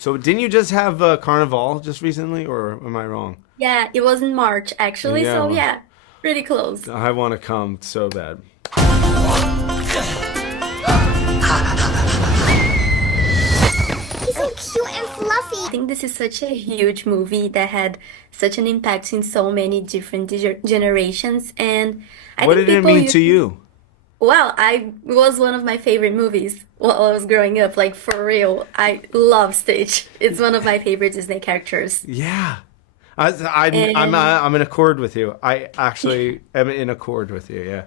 So didn't you just have Carnival just recently, or am I wrong? Yeah, it was in March actually, Yeah, so well, yeah, pretty close. I want to come so bad. He's so cute and fluffy. I think this is such a huge movie that had such an impact in so many different generations, and I What think did it people mean to usually, you? well, I it was one of my favorite movies while I was growing up, like for real. I love Stitch. It's one of my favorite Disney characters. Yeah. And I'm in accord with you. I actually am in accord with you. Yeah.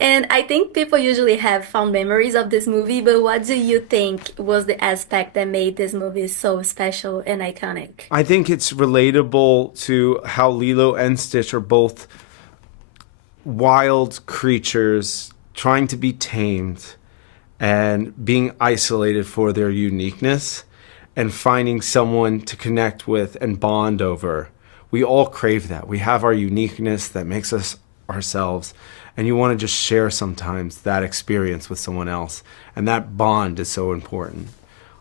and I think people usually have fond memories of this movie, but what do you think was the aspect that made this movie so special and iconic? I think it's relatable to how Lilo and Stitch are both wild creatures trying to be tamed and being isolated for their uniqueness and finding someone to connect with and bond over. We all crave that. We have our uniqueness that makes us ourselves, and you want to just share sometimes that experience with someone else, and that bond is so important.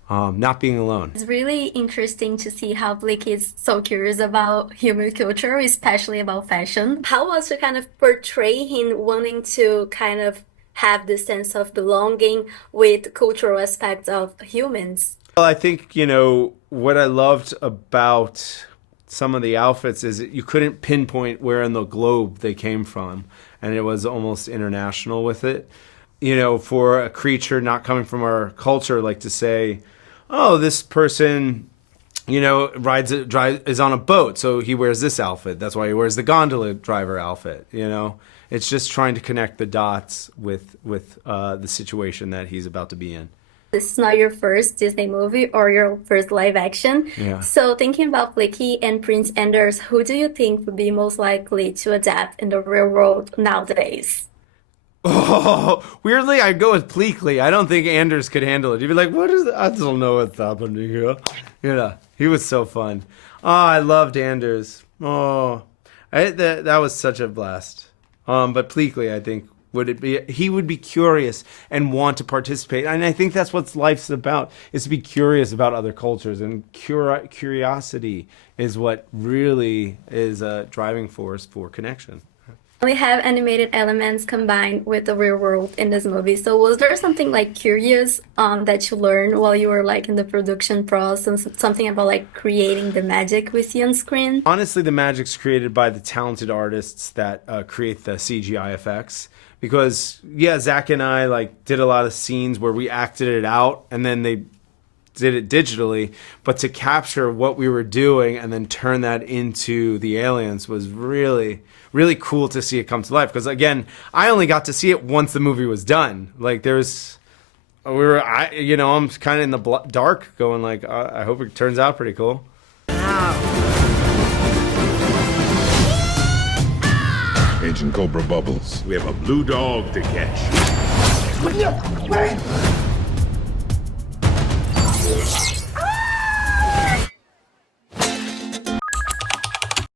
Not being alone. It's really interesting to see how Blake is so curious about human culture, especially about fashion. How was to kind of portray him wanting to kind of have this sense of belonging with cultural aspects of humans? Well, I think, what I loved about some of the outfits is that you couldn't pinpoint where in the globe they came from, and it was almost international with it. For a creature not coming from our culture, like to say, oh, this person, is on a boat, so he wears this outfit. That's why he wears the gondola driver outfit. It's just trying to connect the dots with the situation that he's about to be in. This is not your first Disney movie or your first live action. Yeah. So thinking about Pleakley and Prince Anders, who do you think would be most likely to adapt in the real world nowadays? Oh, weirdly, I'd go with Pleakley. I don't think Anders could handle it. He'd be like, "What is? I don't know what's happening here." He was so fun. Oh, I loved Anders. Oh, that was such a blast. But Pleakley, I think, he would be curious and want to participate, and I think that's what life's about: is to be curious about other cultures, and curiosity is what really is a driving force for connection. We have animated elements combined with the real world in this movie. So was there something like curious that you learned while you were like in the production process, something about like creating the magic we see on screen? Honestly, the magic's created by the talented artists that create the CGI effects. Because Zach and I did a lot of scenes where we acted it out, and then they did it digitally. But to capture what we were doing and then turn that into the aliens was really, really cool to see it come to life. Because again, I only got to see it once the movie was done. I'm kind of in the dark, going I hope it turns out pretty cool. Agent Cobra Bubbles. We have a blue dog to catch.